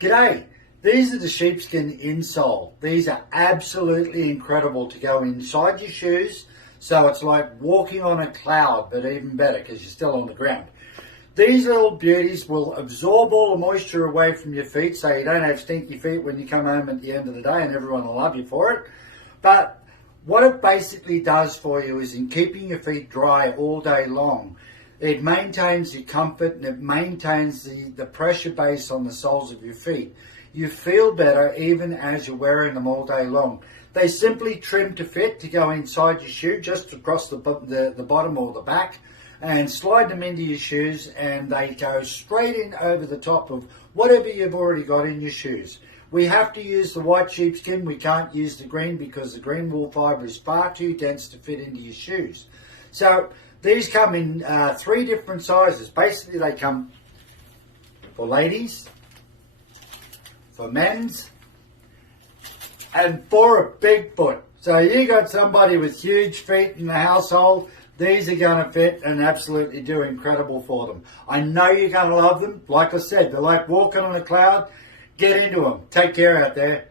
G'day, these are the Sheepskin Insole. These are absolutely incredible to go inside your shoes, so it's like walking on a cloud, but even better because you're still on the ground. These little beauties will absorb all the moisture away from your feet so you don't have stinky feet when you come home at the end of the day, and everyone will love you for it. But what it basically does for you is in keeping your feet dry all day long, it maintains your comfort and it maintains the pressure base on the soles of your feet. You feel better even as you're wearing them all day long. They simply trim to fit to go inside your shoe, just across the bottom or the back, and slide them into your shoes, and they go straight in over the top of whatever you've already got in your shoes. We have to use the white sheepskin. We can't use the green because the green wool fibre is far too dense to fit into your shoes. So these come in 3 different sizes. Basically, they come for ladies, for men's, and for a big foot. So you got somebody with huge feet in the household, these are going to fit and absolutely do incredible for them. I know you're going to love them. Like I said, they're like walking on a cloud. Get into them. Take care out there.